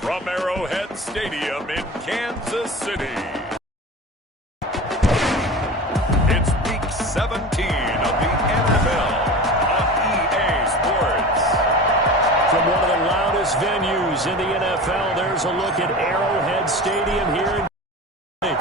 From Arrowhead Stadium in Kansas City, it's Week 17 of the NFL on EA Sports. From one of the loudest venues in the NFL, there's a look at Arrowhead Stadium here in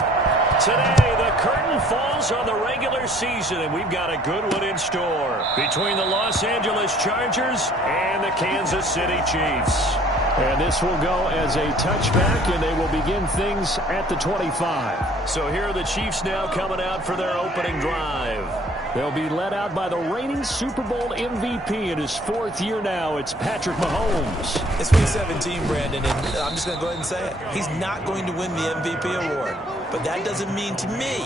today. The curtain falls on the regular season, and we've got a good one in store between the Los Angeles Chargers and the Kansas City Chiefs. And this will go as a touchback, and they will begin things at the 25. So here are the Chiefs now coming out for their opening drive. They'll be led out by the reigning Super Bowl MVP in his fourth year now. It's Patrick Mahomes. It's Week 17, Brandon, and I'm just going to go ahead and say it. He's not going to win the MVP award. But that doesn't mean to me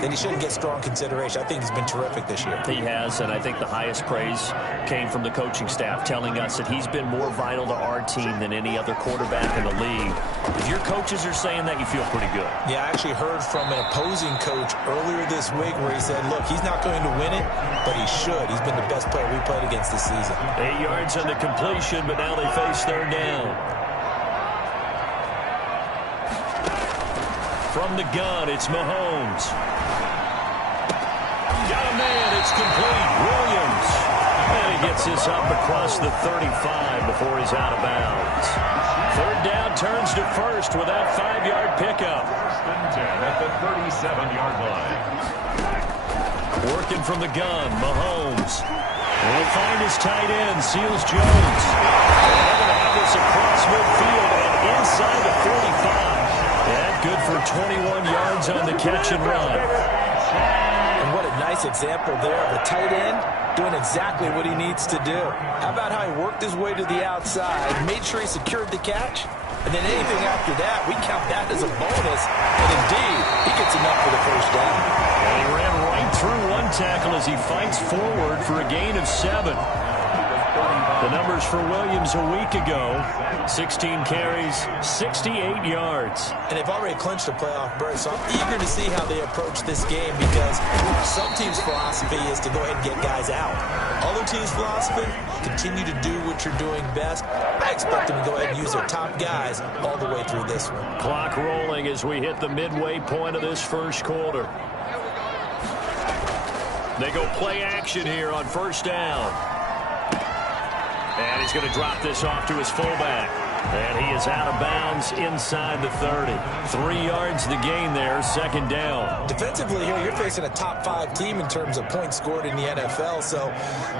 that he shouldn't get strong consideration. I think he's been terrific this year. He has, and I think the highest praise came from the coaching staff, telling us that he's been more vital to our team than any other quarterback in the league. If your coaches are saying that, you feel pretty good. Yeah, I actually heard from an opposing coach earlier this week where he said, look, he's not going to win it, but he should. He's been the best player we played against this season. 8 yards on the completion, but now they face third down. From the gun, it's Mahomes. Got a man, it's complete. Williams. And he gets this up across the 35 before he's out of bounds. Third down turns to first with that 5-yard pickup. First and 10 at the 37-yard line. Working from the gun, Mahomes. Will find his tight end, Seals Jones. They're going to have this across midfield and inside the 45. And good for 21 yards on the catch and run. And what a nice example there of a tight end doing exactly what he needs to do. How about how he worked his way to the outside, made sure he secured the catch, and then anything after that, we count that as a bonus. And indeed, he gets enough for the first down. And he ran right through one tackle as he fights forward for a gain of 7. The numbers for Williams a week ago, 16 carries, 68 yards. And they've already clinched a playoff berth, so I'm eager to see how they approach this game because some teams' philosophy is to go ahead and get guys out. Other teams' philosophy, continue to do what you're doing best. I expect them to go ahead and use their top guys all the way through this one. Clock rolling as we hit the midway point of this first quarter. They go play action here on first down. And he's going to drop this off to his fullback. And he is out of bounds inside the 30. 3 yards the gain there, second down. Defensively here, you're facing a top-5 team in terms of points scored in the NFL. So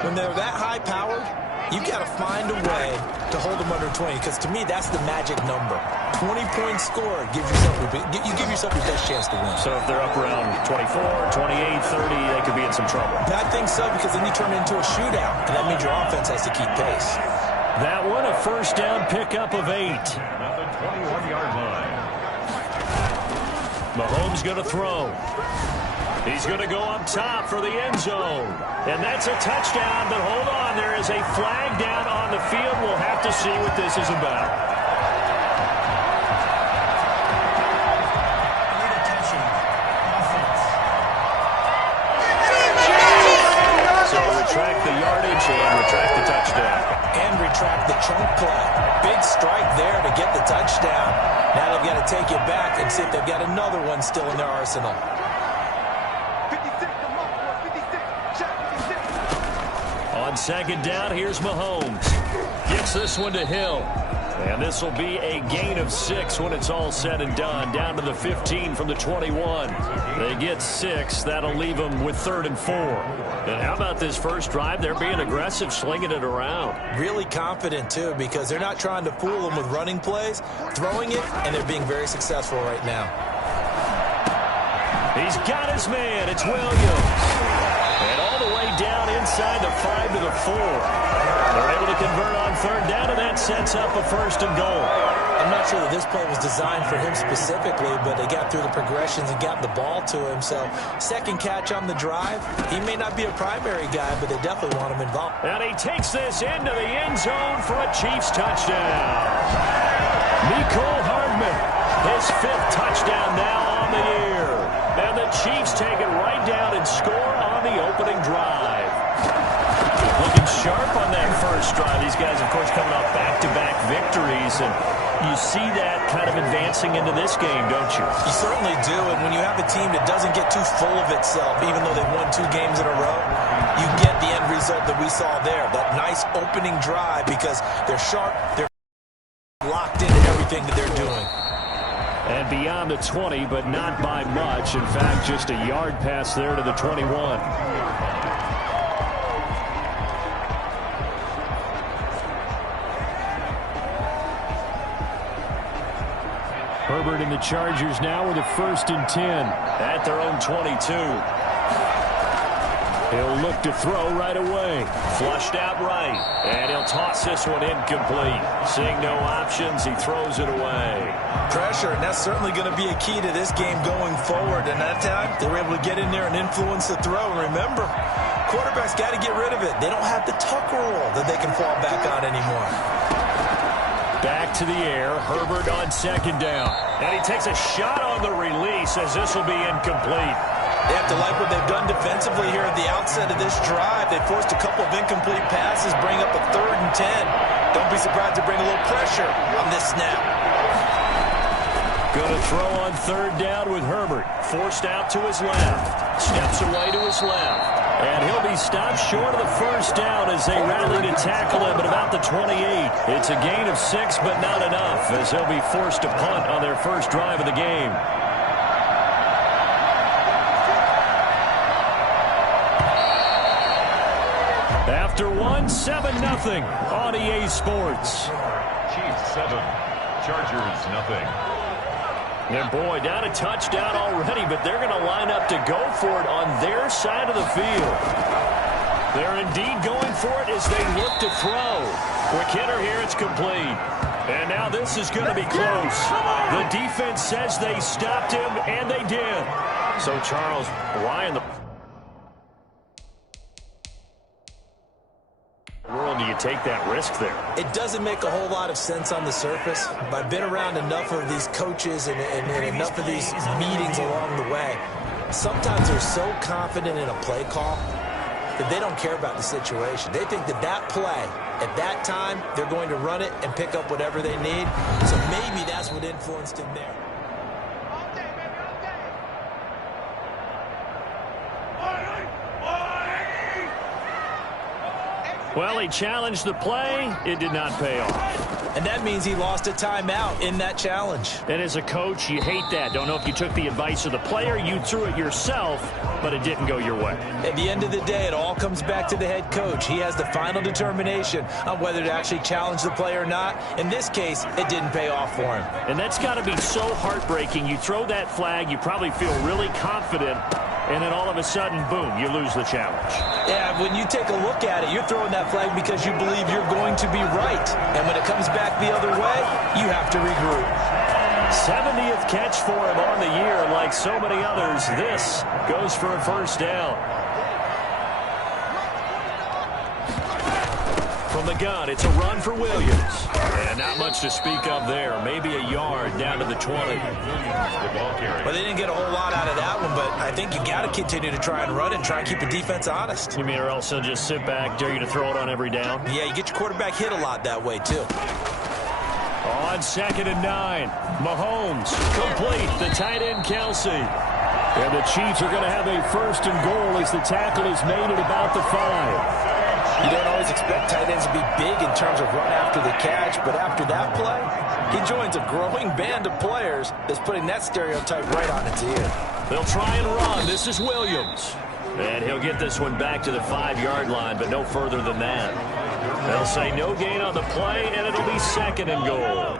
when they're that high-powered, you've got to find a way to hold them under 20. Because to me, that's the magic number. 20 points scored, you give yourself your best chance to win. So if they're up around 24, 28, 30, they could be in some trouble. I think so, because then you turn it into a shootout, and that means your offense has to keep pace. That one, a first down pickup of 8. At the 21-yard line. Mahomes going to throw. He's going to go up top for the end zone. And that's a touchdown, but hold on, there is a flag down on the field. We'll have to see what this is about. Retract the yardage and retract the touchdown. And retract the chunk play. Big strike there to get the touchdown. Now they've got to take it back and see if they've got another one still in their arsenal. On second down, here's Mahomes. Gets this one to Hill. And this will be a gain of 6 when it's all said and done. Down to the 15 from the 21. They get 6. That'll leave them with 3rd and 4. And how about this first drive? They're being aggressive, slinging it around. Really confident, too, because they're not trying to fool them with running plays, throwing it, and they're being very successful right now. He's got his man. It's Williams. And all the way down inside the 5 to the 4. They're able to convert on third down, and that sets up a 1st and goal. I'm not sure that this play was designed for him specifically, but they got through the progressions and got the ball to him. So, second catch on the drive. He may not be a primary guy, but they definitely want him involved. And he takes this into the end zone for a Chiefs touchdown. Mecole Hardman, his 5th touchdown now on the year. And the Chiefs take it right down and score on the opening drive. Looking sharp on that first drive. These guys, of course, coming off back-to-back victories, and you see that kind of advancing into this game, don't you? You certainly do, and when you have a team that doesn't get too full of itself, even though they've won 2 games in a row, you get the end result that we saw there, that nice opening drive, because they're sharp, they're locked into everything that they're doing. And beyond the 20, but not by much. In fact, just a yard pass there to the 21. Herbert and the Chargers now with a 1st and 10 at their own 22. He'll look to throw right away. Flushed out right. And he'll toss this one incomplete. Seeing no options, he throws it away. Pressure, and that's certainly going to be a key to this game going forward. And that time, they were able to get in there and influence the throw. And remember, quarterbacks got to get rid of it. They don't have the tuck rule that they can fall back on anymore. Back to the air. Herbert on 2nd down. And he takes a shot on the release as this will be incomplete. They have to like what they've done defensively here at the outset of this drive. They forced a couple of incomplete passes, bring up a 3rd and 10. Don't be surprised to bring a little pressure on this snap. Going to throw on 3rd down with Herbert. Forced out to his left. Steps away to his left. And he'll be stopped short of the 1st down as they rally to tackle him at about the 28. It's a gain of 6, but not enough, as they'll be forced to punt on their first drive of the game. After 1, 7-0 on EA Sports. Chiefs 7, Chargers 0. And boy, down a touchdown already, but they're going to line up to go for it on their side of the field. They're indeed going for it as they look to throw. Quick hitter here, it's complete. And now this is going to be close. The defense says they stopped him, and they did. So, Charles, why in the world do you take that risk there? It doesn't make a whole lot of sense on the surface, but I've been around enough of these coaches and enough of these meetings along the way. Sometimes they're so confident in a play call that they don't care about the situation. They think that that play, at that time, they're going to run it and pick up whatever they need. So maybe that's what influenced him there. Well, he challenged the play. It did not pay off. And that means he lost a timeout in that challenge. And as a coach, you hate that. Don't know if you took the advice of the player. You threw it yourself, but it didn't go your way. At the end of the day, it all comes back to the head coach. He has the final determination on whether to actually challenge the play or not. In this case, it didn't pay off for him. And that's got to be so heartbreaking. You throw that flag, you probably feel really confident, and then all of a sudden, boom, you lose the challenge. Yeah, when you take a look at it, you're throwing that flag because you believe you're going to be right. And when it comes back the other way, you have to regroup. 70th catch for him on the year. Like so many others, this goes for a 1st down. From the gun, it's a run for Williams. And not much to speak of there. Maybe a yard down to the 20. Well, they didn't get a whole lot out of that one, but I think you got to continue to try and run it and try and keep the defense honest. You mean, or else they'll just sit back, dare you to throw it on every down? Yeah, you get your quarterback hit a lot that way, too. On 2nd and 9, Mahomes complete. The tight end, Kelsey. And the Chiefs are going to have a 1st and goal as the tackle is made at about the 5. You don't always expect tight ends to be big in terms of run after the catch, but after that play, he joins a growing band of players that's putting that stereotype right on its ear. They'll try and run. This is Williams. And he'll get this one back to the 5-yard line, but no further than that. They'll say no gain on the play, and it'll be 2nd and goal.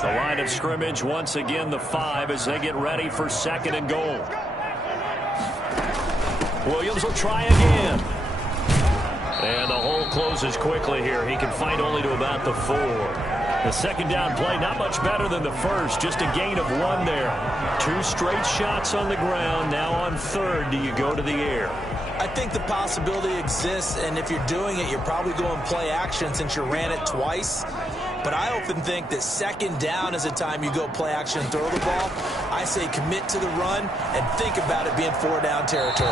The line of scrimmage, once again, the 5 as they get ready for 2nd and goal. Williams will try again. And the hole closes quickly here. He can fight only to about the 4. The 2nd down play, not much better than the first. Just a gain of 1 there. 2 straight shots on the ground. Now on 3rd, do you go to the air? I think the possibility exists, and if you're doing it, you're probably going play action since you ran it twice. but I often think that second down is a time you go play action and throw the ball. I say commit to the run and think about it being 4-down territory.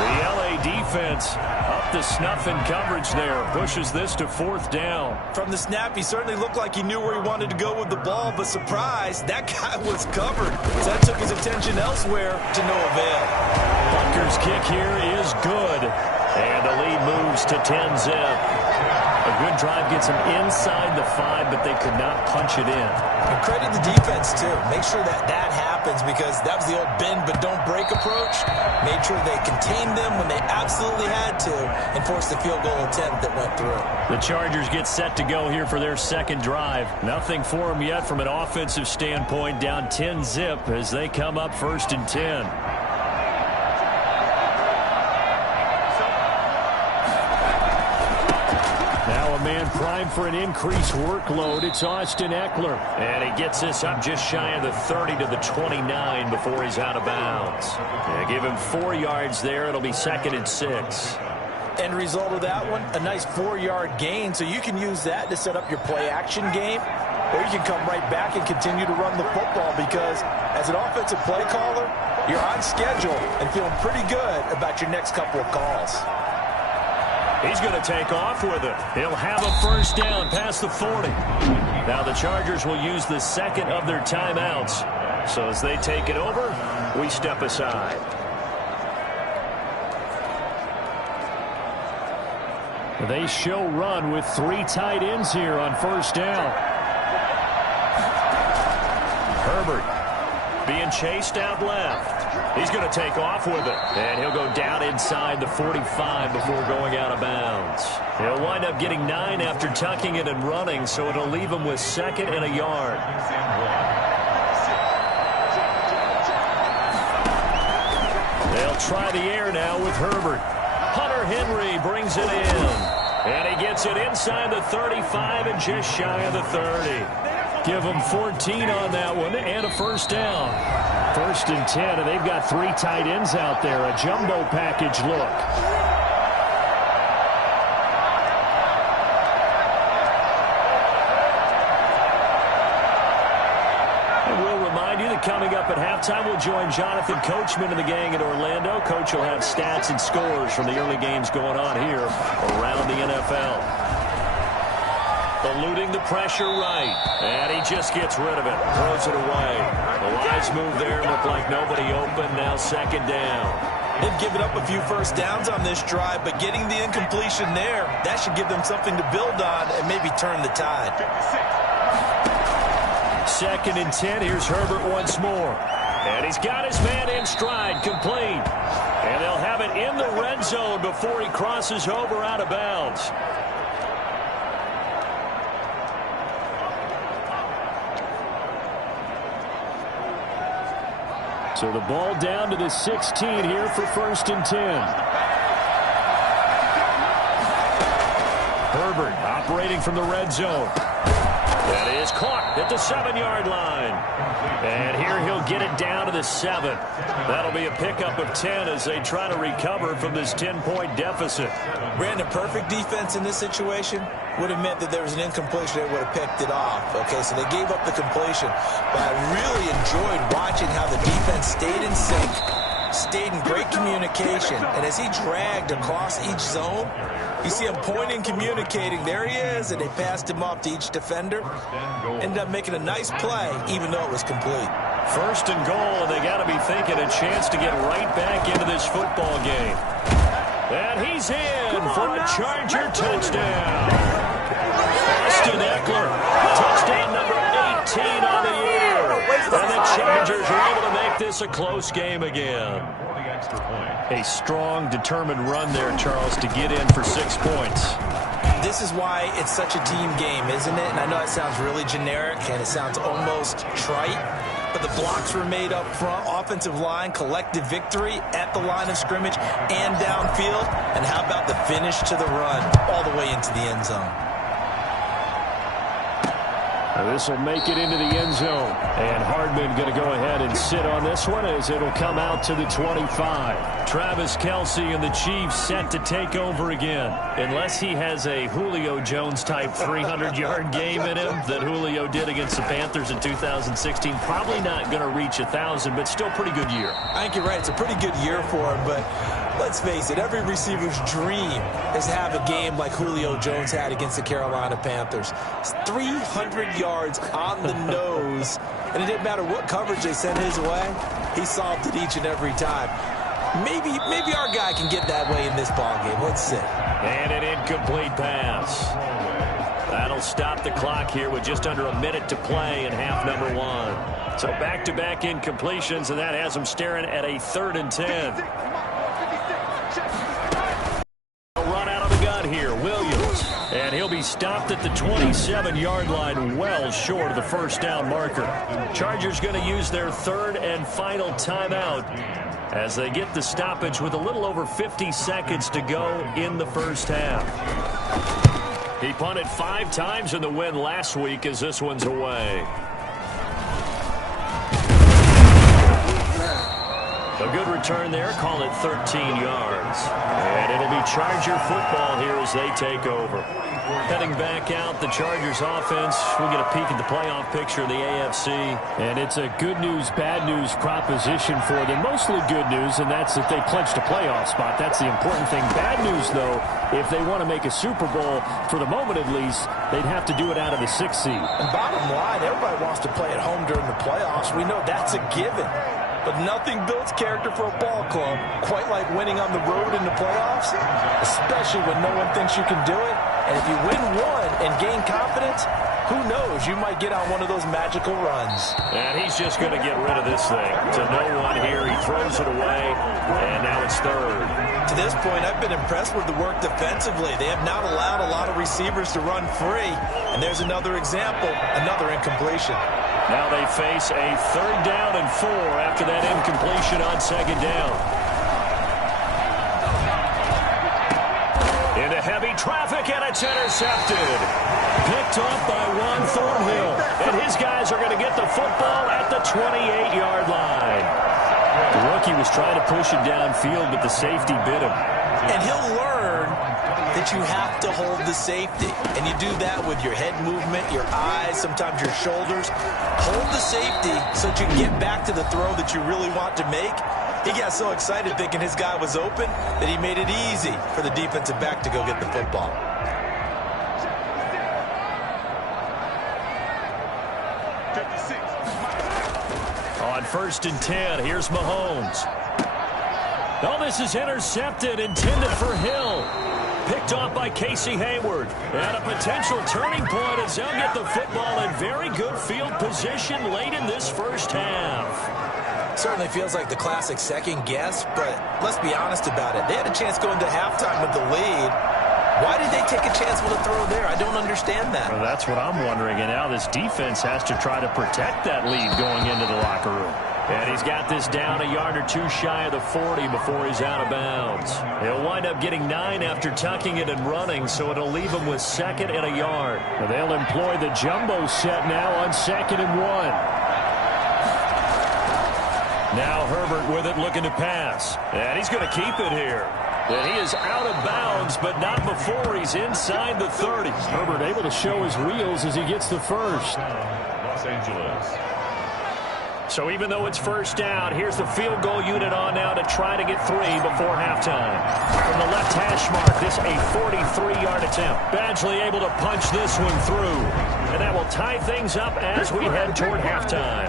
The LA defense up to snuff in coverage there. Pushes this to 4th down. From the snap, he certainly looked like he knew where he wanted to go with the ball, but surprise, that guy was covered. So that took his attention elsewhere to no avail. Butker's kick here is good. And the lead moves to 10-zip. A good drive gets them inside the 5, but they could not punch it in. And credit the defense, too. Make sure that happens because that was the old bend but don't break approach. Made sure they contained them when they absolutely had to and forced the field goal attempt that went through. The Chargers get set to go here for their second drive. Nothing for them yet from an offensive standpoint. Down 10-zip as they come up 1st and 10. Man primed for an increased workload. It's Austin Eckler. And he gets this up just shy of the 30 to the 29 before he's out of bounds. Yeah, give him 4 yards there. It'll be 2nd and 6. End result of that one, a nice 4-yard gain. So you can use that to set up your play action game. Or you can come right back and continue to run the football because as an offensive play caller, you're on schedule and feeling pretty good about your next couple of calls. He's going to take off with it. He'll have a 1st down past the 40. Now the Chargers will use the second of their timeouts. So as they take it over, we step aside. They show run with 3 tight ends here on 1st down. Herbert being chased out left. He's going to take off with it. And he'll go down inside the 45 before going out of bounds. He'll wind up getting 9 after tucking it and running, so it'll leave him with 2nd and a yard. They'll try the air now with Herbert. Hunter Henry brings it in. And he gets it inside the 35 and just shy of the 30. Give them 14 on that one and a 1st down. 1st and 10, and they've got 3 tight ends out there. A jumbo package look. And we'll remind you that coming up at halftime, we'll join Jonathan Coachman and the gang in Orlando. Coach will have stats and scores from the early games going on here around the NFL. Eluding the pressure right. And he just gets rid of it. Throws it away. A wise move there. Looked like nobody open. Now 2nd down. They've given up a few 1st downs on this drive, but getting the incompletion there, that should give them something to build on and maybe turn the tide. 2nd and 10. Here's Herbert once more. And he's got his man in stride. Complete. And they'll have it in the red zone before he crosses over out of bounds. So the ball down to the 16 here for 1st and 10. Herbert operating from the red zone. That is caught at the 7-yard line. And here he'll get it down to the 7. That'll be a pickup of 10 as they try to recover from this 10-point deficit. Ran a perfect defense in this situation. Would have meant that there was an incompletion. They would have picked it off. Okay, so they gave up the completion. But I really enjoyed watching how the defense stayed in sync, stayed in great communication. And as he dragged across each zone, you see him pointing, communicating. There he is, and they passed him off to each defender. Ended up making a nice play, even though it was complete. 1st and goal, and they got to be thinking a chance to get right back into this football game. And he's in for a Charger touchdown. Austin Eckler, touchdown number 18 on the year. And the Chargers are able to make this a close game again. A strong, determined run there, Charles, to get in for 6 points. This is why it's such a team game, isn't it? And I know it sounds really generic and it sounds almost trite, but the blocks were made up front, offensive line, collective victory at the line of scrimmage and downfield. And how about the finish to the run all the way into the end zone? This will make it into the end zone. And Hardman going to go ahead and sit on this one as it'll come out to the 25. Travis Kelce and the Chiefs set to take over again. Unless he has a Julio Jones-type 300-yard game in him that Julio did against the Panthers in 2016. Probably not going to reach 1,000, but still pretty good year. I think you're right. It's a pretty good year for him, but let's face it, every receiver's dream is to have a game like Julio Jones had against the Carolina Panthers. It's 300 yards on the nose, and it didn't matter what coverage they sent his way. He solved it each and every time. Maybe our guy can get that way in this ballgame. Let's see. And an incomplete pass. That'll stop the clock here with just under a minute to play in half number 1. So back-to-back incompletions, and that has them staring at a 3rd and 10. Run out of the gun here, Williams. And he'll be stopped at the 27-yard line, well short of the first down marker. Chargers going to use their 3rd and final timeout as they get the stoppage with a little over 50 seconds to go in the first half. He punted 5 times in the win last week as this one's away. A good return there, call it 13 yards. And it'll be Charger football here as they take over. Heading back out, the Chargers offense. We'll get a peek at the playoff picture of the AFC. And it's a good news, bad news proposition for them. Mostly good news, and that's that they clinched a playoff spot. That's the important thing. Bad news, though, if they want to make a Super Bowl, for the moment at least, they'd have to do it out of the 6th seed. And bottom line, everybody wants to play at home during the playoffs. We know that's a given. But nothing builds character for a ball club quite like winning on the road in the playoffs, especially when no one thinks you can do it. And if you win one and gain confidence, who knows? You might get on one of those magical runs. And he's just going to get rid of this thing. To no one here. He throws it away, and now it's 3rd. To this point, I've been impressed with the work defensively. They have not allowed a lot of receivers to run free. And there's another example, another incompletion. Now they face a 3rd down and 4 after that incompletion on 2nd down. Into heavy traffic, and it's intercepted. Picked off by Juan Thornhill. And his guys are going to get the football at the 28-yard line. The rookie was trying to push it downfield, but the safety bit him. And he'll learn that you have to hold the safety. And you do that with your head movement, your eyes, sometimes your shoulders. Hold the safety so that you can get back to the throw that you really want to make. He got so excited thinking his guy was open that he made it easy for the defensive back to go get the football. On 1st and 10, here's Mahomes. Oh, this is intercepted, intended for Hill. Picked off by Casey Hayward. And a potential turning point as they'll get the football in very good field position late in this first half. Certainly feels like the classic second guess, but let's be honest about it. They had a chance going to halftime with the lead. Why did they take a chance with a throw there? I don't understand that. Well, that's what I'm wondering. And now this defense has to try to protect that lead going into the locker room. And he's got this down a yard or two shy of the 40 before he's out of bounds. He'll wind up getting 9 after tucking it and running, so it'll leave him with 2nd and a yard. Well, they'll employ the jumbo set now on 2nd and 1. Now Herbert with it, looking to pass. And he's going to keep it here. And he is out of bounds, but not before he's inside the 30. Herbert able to show his wheels as he gets the first. Los Angeles. So even though it's first down, here's the field goal unit on now to try to get 3 before halftime. From the left hash mark, this a 43-yard attempt. Badgley able to punch this one through. And that will tie things up as we head toward halftime.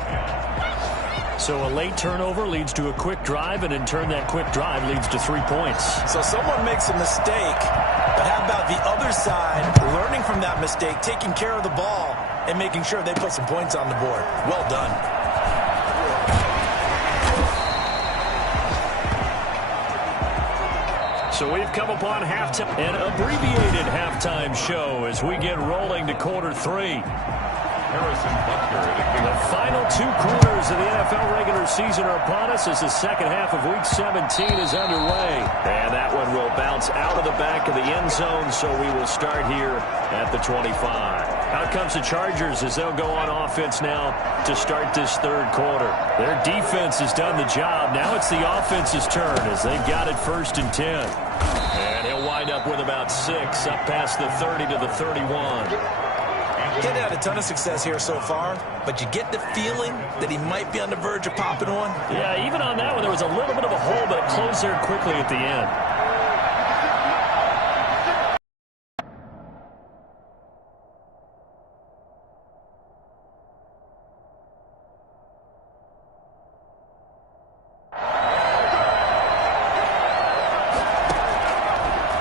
So a late turnover leads to a quick drive, and in turn that quick drive leads to 3 points. So someone makes a mistake, but how about the other side learning from that mistake, taking care of the ball, and making sure they put some points on the board? Well done. So we've come upon halftime, an abbreviated halftime show as we get rolling to quarter 3. The final 2 quarters of the NFL regular season are upon us as the second half of Week 17 is underway. And that one will bounce out of the back of the end zone, so we will start here at the 25. Out comes the Chargers as they'll go on offense now to start this third quarter. Their defense has done the job. Now it's the offense's turn as they've got it 1st and 10. And he'll wind up with about 6 up past the 30 to the 31. He's had a ton of success here so far, but you get the feeling that he might be on the verge of popping one. Yeah, even on that one, there was a little bit of a hole, but it closed there quickly at the end.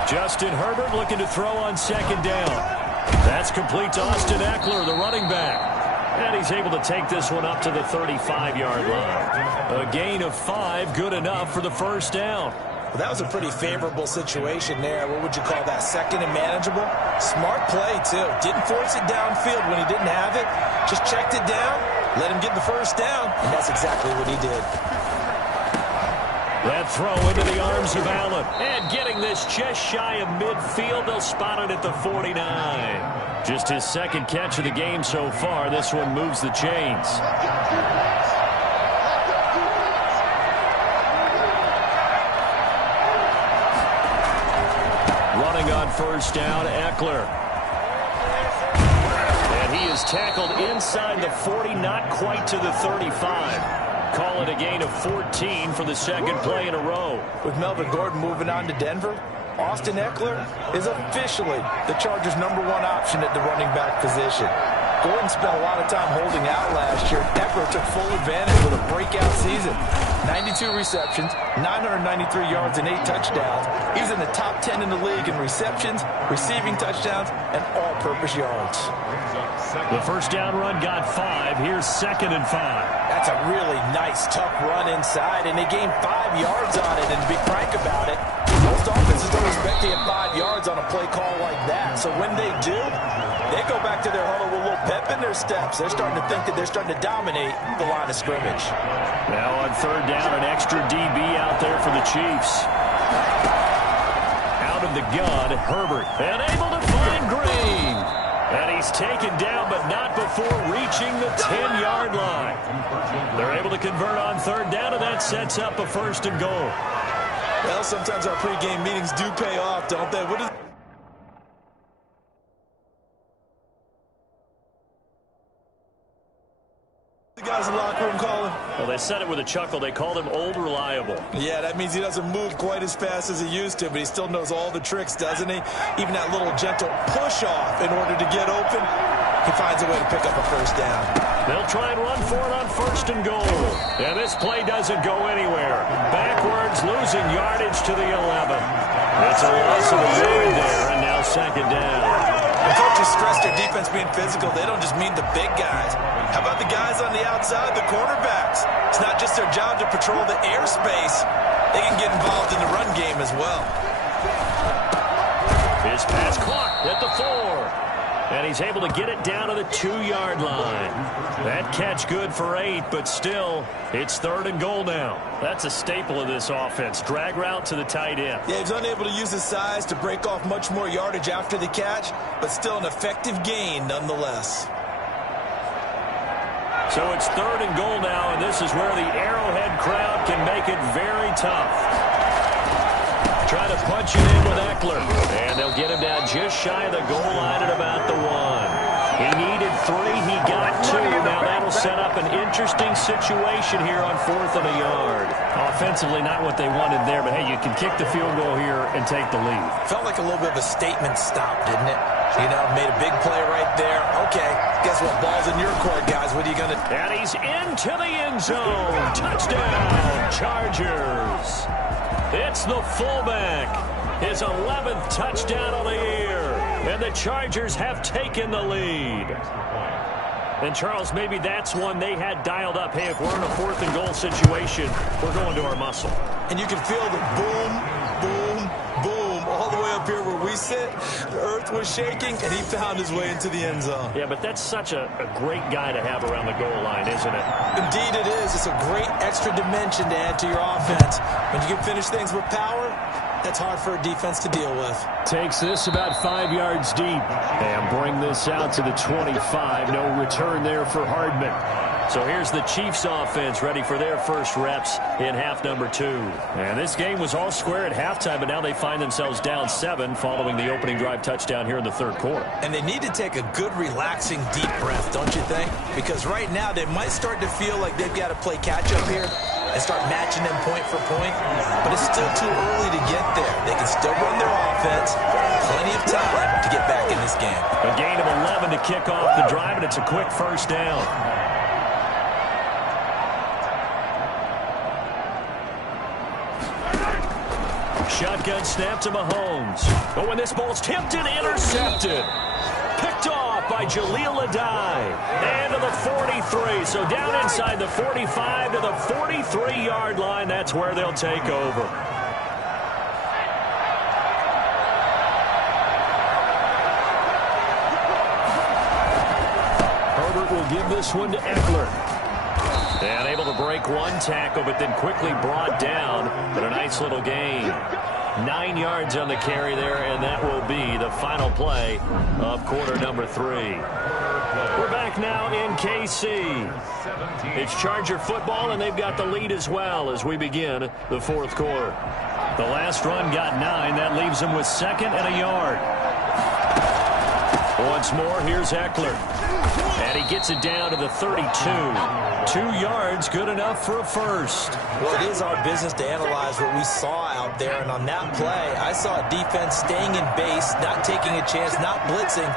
Justin Herbert looking to throw on 2nd down. That's complete to Austin Eckler, the running back. And he's able to take this one up to the 35-yard line. A gain of 5, good enough for the 1st down. Well, that was a pretty favorable situation there. What would you call that? 2nd and manageable? Smart play, too. Didn't force it downfield when he didn't have it. Just checked it down, let him get the 1st down, and that's exactly what he did. That throw into the arms of Allen. And getting this just shy of midfield. They'll spot it at the 49. Just his 2nd catch of the game so far. This one moves the chains. Running on 1st down, Eckler. And he is tackled inside the 40, not quite to the 35. Call it a gain of 14 for the 2nd play in a row. With Melvin Gordon moving on to Denver, Austin Eckler is officially the Chargers' #1 option at the running back position. Gordon spent a lot of time holding out last year. Eckler took full advantage with a breakout season. 92 receptions, 993 yards, and 8 touchdowns. He's in the top 10 in the league in receptions, receiving touchdowns, and all-purpose yards. The 1st down run got 5. Here's 2nd and 5. That's a really nice, tough run inside, and they gained 5 yards on it. And to be frank about it, most offenses don't expect to get 5 yards on a play call like that. So when they do, they go back to their huddle with a little pep in their steps. They're starting to think that they're starting to dominate the line of scrimmage. Now on 3rd down, an extra DB out there for the Chiefs. Out of the gun, Herbert, and able to find Green. And he's taken down, but not before reaching the 10-yard line. They're able to convert on 3rd down, and that sets up a 1st and goal. Well, sometimes our pregame meetings do pay off, don't they? What is the guys in the locker room calling? Well, they said it with a chuckle. They called him old reliable. Yeah, that means he doesn't move quite as fast as he used to, but he still knows all the tricks, doesn't he? Even that little gentle push-off in order to get open, he finds a way to pick up a 1st down. They'll try and run for it on 1st and goal. And this play doesn't go anywhere. Backwards, losing yardage to the 11. It's a loss of a yard there, and now 2nd down. When coaches stress their defense being physical, they don't just mean the big guys. How about the guys on the outside, the cornerbacks? It's not just their job to patrol the airspace. They can get involved in the run game as well. His pass caught at the 4. And he's able to get it down to the 2-yard line. That catch good for 8, but still, it's 3rd and goal now. That's a staple of this offense. Drag route to the tight end. Yeah, he's unable to use his size to break off much more yardage after the catch, but still an effective gain nonetheless. So it's 3rd and goal now, and this is where the Arrowhead crowd can make it very tough. Try to punch it in with Eckler. And they'll get him down just shy of the goal line at about the 1. He needed 3. He got 2. Now that'll set up an interesting situation here on 4th and a yard. Offensively, not what they wanted there, but hey, you can kick the field goal here and take the lead. Felt like a little bit of a statement stop, didn't it? You know, made a big play right there. Okay, guess what? Ball's in your court, guys. What are you going to do? And he's into the end zone. Touchdown, Chargers. It's the fullback. His 11th touchdown of the year. And the Chargers have taken the lead. And, Charles, maybe that's one they had dialed up. Hey, if we're in a 4th and goal situation, we're going to our muscle. And you can feel the boom, boom, boom all the way up here where we sit. The earth was shaking, and he found his way into the end zone. Yeah, but that's such a great guy to have around the goal line, isn't it? Indeed it is. It's a great extra dimension to add to your offense. When you can finish things with power, That's hard for a defense to deal with. Takes this about 5 yards deep. And bring this out to the 25. No return there for Hardman. So here's the Chiefs offense ready for their first reps in half number 2. And this game was all square at halftime, but now they find themselves down 7 following the opening drive touchdown here in the third quarter. And they need to take a good, relaxing, deep breath, don't you think? Because right now they might start to feel like they've got to play catch-up here and start matching them point for point. But it's still too early to get there. They can still run their offense. Plenty of time to get back in this game. A gain of 11 to kick off the drive, and it's a quick first down. Shotgun snap to Mahomes. Oh, and this ball's tipped and intercepted. Picked off by Jaleel Adai. And to the 43. So down inside the 45 to the 43-yard line. That's where they'll take over. Herbert will give this one to Eckler. And able to break one tackle, but then quickly brought down. But a nice little gain. 9 yards on the carry there, and that will be the final play of quarter number 3. We're back now in KC. It's Charger football, and they've got the lead as well as we begin the fourth quarter. The last run got 9. That leaves them with 2nd and a yard. Once more, here's Eckler. And he gets it down to the 32. 2 yards, good enough for a first. Well, it is our business to analyze what we saw out there. And on that play, I saw a defense staying in base, not taking a chance, not blitzing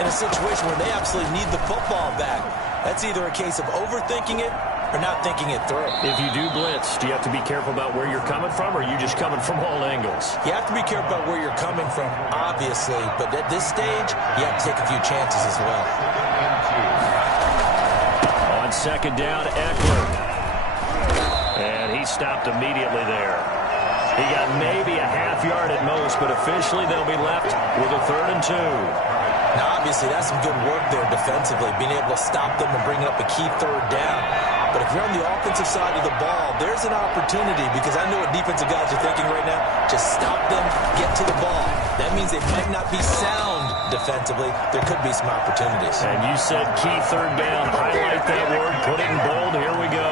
in a situation where they absolutely need the football back. That's either a case of overthinking it or not thinking it through. If you do blitz, do you have to be careful about where you're coming from, or are you just coming from all angles? You have to be careful about where you're coming from, obviously. But at this stage, you have to take a few chances as well. On 2nd down, Eckler. And he stopped immediately there. He got maybe a half yard at most, but officially they'll be left with a 3rd and 2. Now, obviously, that's some good work there defensively, being able to stop them and bring up a key 3rd down. But if you're on the offensive side of the ball, there's an opportunity, because I know what defensive guys are thinking right now. Just stop them, get to the ball. That means they might not be sound defensively. There could be some opportunities. And you said key 3rd down. Highlight that word, put it in bold. Here we go.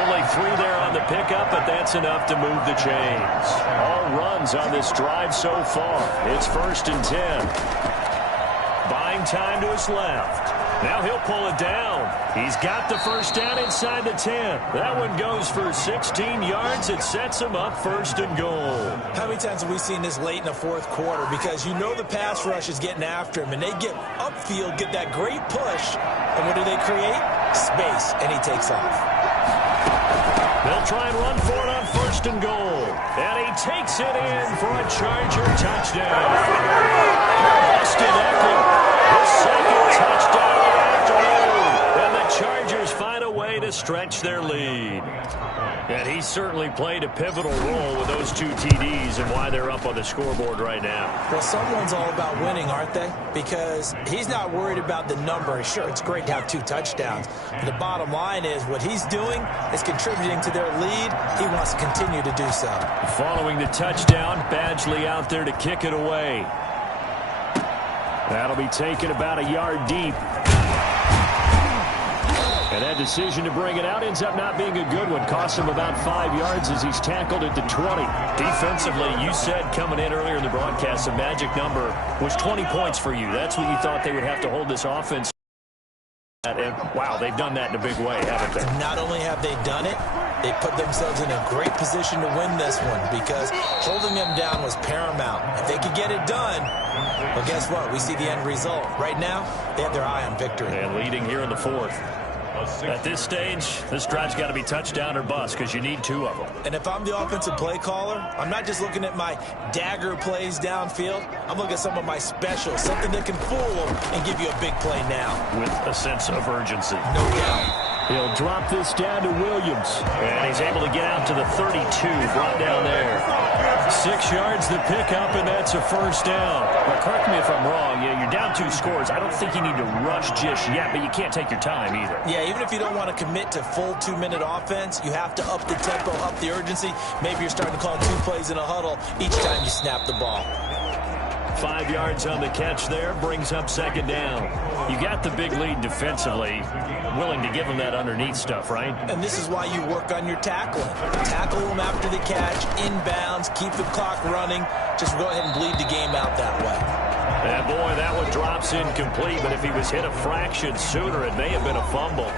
Only 3 there on the pickup, but that's enough to move the chains. All runs on this drive so far. It's 1st and 10. Buying time to his left. Now he'll pull it down. He's got the first down inside the 10. That one goes for 16 yards. It sets him up 1st and goal. How many times have we seen this late in the fourth quarter? Because you know the pass rush is getting after him, and they get upfield, get that great push. And what do they create? Space, and he takes off. They'll try and run for it on 1st and goal. And he takes it in for a Charger touchdown. Austin Eckler, the 2nd touchdown of the afternoon. And the Chargers find a way to stretch their lead. And he certainly played a pivotal role with those 2 TDs and why they're up on the scoreboard right now. Well, someone's all about winning, aren't they? Because he's not worried about the number. Sure, it's great to have 2 touchdowns. But the bottom line is what he's doing is contributing to their lead. He wants to continue to do so. Following the touchdown, Badgley out there to kick it away. That'll be taken about a yard deep. And that decision to bring it out ends up not being a good one. Costs him about 5 yards as he's tackled at the 20. Defensively, you said coming in earlier in the broadcast, the magic number was 20 points for you. That's what you thought they would have to hold this offense. And, wow, they've done that in a big way, haven't they? Not only have they done it, they put themselves in a great position to win this one, because holding them down was paramount. If they could get it done, well, guess what? We see the end result. Right now, they have their eye on victory. And leading here in the 4th. At this stage, this drive's got to be touchdown or bust, because you need 2 of them. And if I'm the offensive play caller, I'm not just looking at my dagger plays downfield. I'm looking at some of my specials, something that can fool them and give you a big play now. With a sense of urgency. No doubt. He'll drop this down to Williams. And he's able to get out to the 32, brought down there. 6 yards the pickup, and that's a first down. But correct me if I'm wrong. Yeah, you're down 2 scores. I don't think you need to rush just yet, but you can't take your time either. Yeah, even if you don't want to commit to full 2-minute offense, you have to up the tempo, up the urgency. Maybe you're starting to call 2 plays in a huddle each time you snap the ball. 5 yards on the catch there, brings up second down. You got the big lead defensively, willing to give them that underneath stuff, right? And this is why you work on your tackling. Tackle them after the catch, inbounds, keep the clock running. Just go ahead and bleed the game out that way. And boy, that one drops incomplete, but if he was hit a fraction sooner, it may have been a fumble.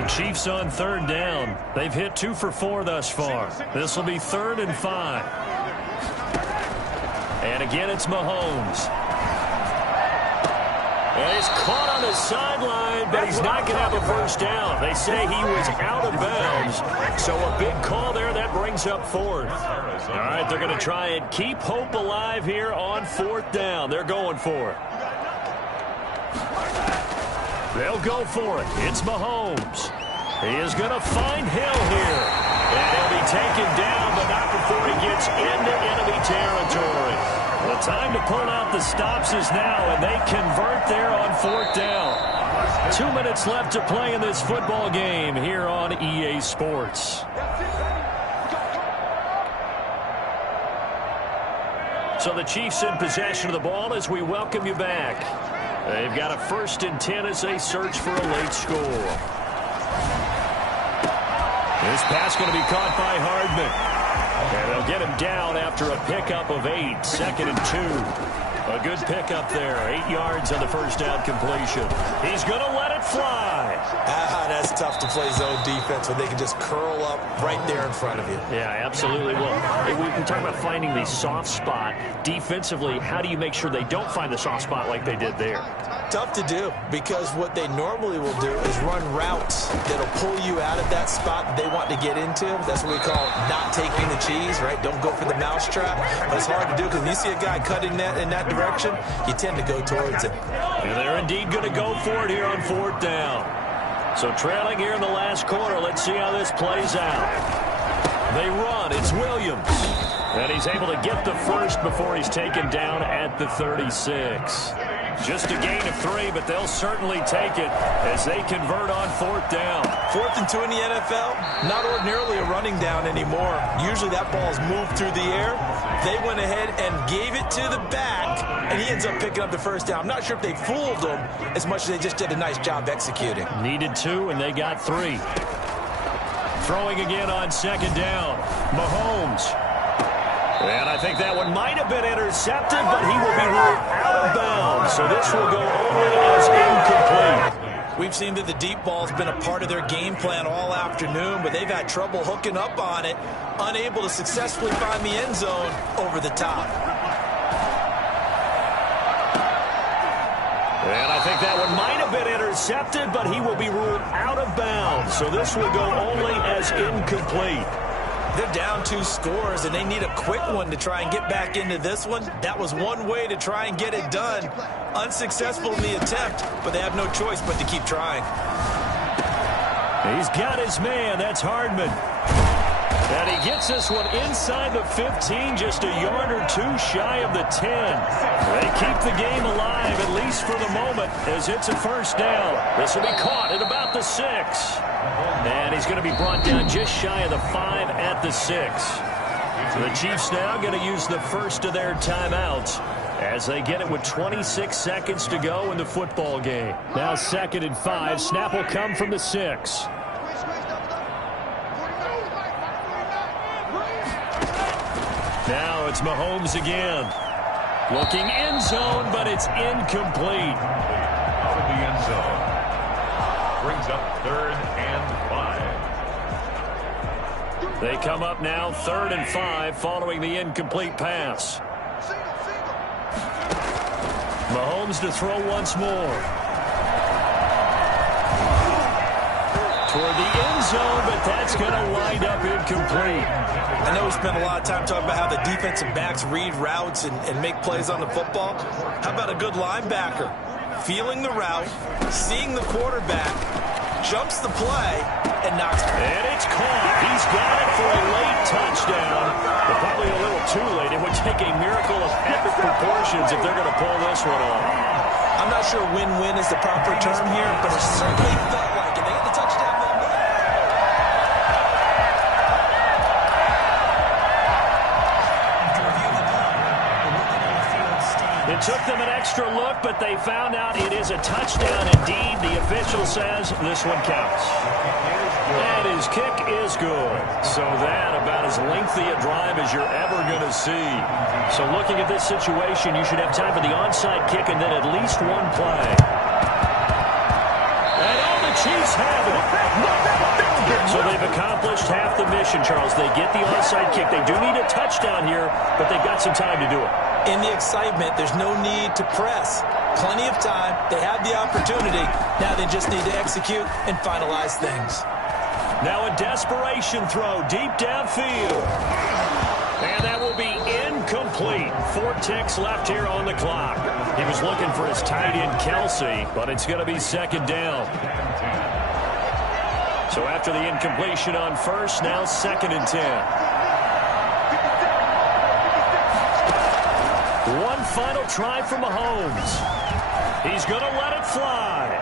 The Chiefs on third down. They've hit 2 for 4 thus far. This will be 3rd and 5. And again, it's Mahomes. And he's caught on the sideline, but he's not going to have a first down. They say he was out of bounds. So a big call there. That brings up 4th. All right, they're going to try and keep hope alive here on 4th down. They're going for it. They'll go for it. It's Mahomes. He is going to find Hill here. And he'll be taken down, but not before he gets into enemy territory. The time to pull out the stops is now, and they convert there on 4th down. 2 minutes left to play in this football game here on EA Sports. So the Chiefs in possession of the ball as we welcome you back. They've got a 1st and 10 as they search for a late score. This pass going to be caught by Hardman. And they'll get him down after a pickup of 8. 2nd and 2. A good pickup there. 8 yards on the first down completion. He's going to let it fly. That's tough to play zone defense when they can just curl up right there in front of you. Yeah, absolutely. Well, we talk about finding the soft spot. Defensively, how do you make sure they don't find the soft spot like they did there? Tough to do, because what they normally will do is run routes that'll pull you out of that spot that they want to get into. That's what we call not taking the cheese, right? Don't go for the mousetrap. But it's hard to do because when you see a guy cutting that in that direction, you tend to go towards it. And they're indeed going to go for it here on 4th down. So trailing here in the last quarter, let's see how this plays out. They run. It's Williams. And he's able to get the first before he's taken down at the 36. Just a gain of 3, but they'll certainly take it as they convert on 4th down. 4th and 2 in the NFL, not ordinarily a running down anymore. Usually that ball is moved through the air. They went ahead and gave it to the back, and he ends up picking up the first down. I'm not sure if they fooled him as much as they just did a nice job executing. Needed 2, and they got 3. Throwing again on 2nd down. Mahomes. And I think that one might have been intercepted, but he will be ruled out of bounds. So this will go only as incomplete. We've seen that the deep ball has been a part of their game plan all afternoon, but they've had trouble hooking up on it, unable to successfully find the end zone over the top. And I think that one might have been intercepted, but he will be ruled out of bounds. So this will go only as incomplete. They're down 2 scores, and they need a quick one to try and get back into this one. That was one way to try and get it done. Unsuccessful in the attempt, but they have no choice but to keep trying. He's got his man. That's Hardman. And he gets this one inside the 15, just a yard or 2 shy of the 10. They keep the game alive, at least for the moment, as it's a first down. This will be caught at about the 6. And he's going to be brought down just shy of the 5 at the 6. So the Chiefs now going to use the first of their timeouts as they get it with 26 seconds to go in the football game. Now 2nd and 5. Snap will come from the 6. Now it's Mahomes again. Looking end zone, but it's incomplete. Out of the end zone. Brings up 3rd and 5. They come up now 3rd and 5 following the incomplete pass. Mahomes to throw once more. Toward the end zone, but that's going to wind up incomplete. I know we spent a lot of time talking about how the defensive backs read routes and make plays on the football. How about a good linebacker? Feeling the route, seeing the quarterback, jumps the play and knocks it. And it's caught. He's got it for a late touchdown. But probably a little too late. It would take a miracle of epic proportions if they're going to pull this one off. I'm not sure win-win is the proper term here, but it certainly felt like it. They got the touchdown. It took them an extra look, but they found out it is a touchdown indeed. The official says this one counts. And his kick is good. So that about as lengthy a drive as you're ever going to see. So looking at this situation, you should have time for the onside kick and then at least one play. And all the Chiefs have it. So they've accomplished half the mission, Charles. They get the onside kick. They do need a touchdown here, but they've got some time to do it. In the excitement, there's no need to press. Plenty of time. They have the opportunity. Now they just need to execute and finalize things. Now a desperation throw deep downfield. And that will be incomplete. 4 ticks left here on the clock. He was looking for his tight end, Kelsey, but it's going to be second down. So after the incompletion on first, now 2nd and 10. One final try from Mahomes. He's going to let it fly.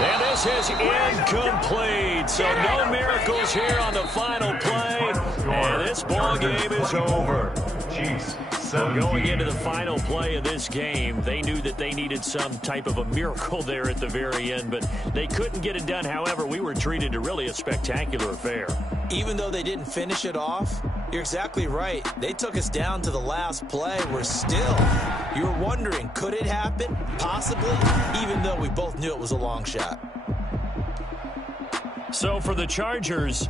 And this is incomplete. So no miracles here on the final play. And this ball game is over. Chiefs. Well, going into the final play of this game, they knew that they needed some type of a miracle there at the very end, but they couldn't get it done. However, we were treated to really a spectacular affair. Even though they didn't finish it off, you're exactly right. They took us down to the last play. We're still, you were wondering, could it happen? Possibly, even though we both knew it was a long shot. So for the Chargers,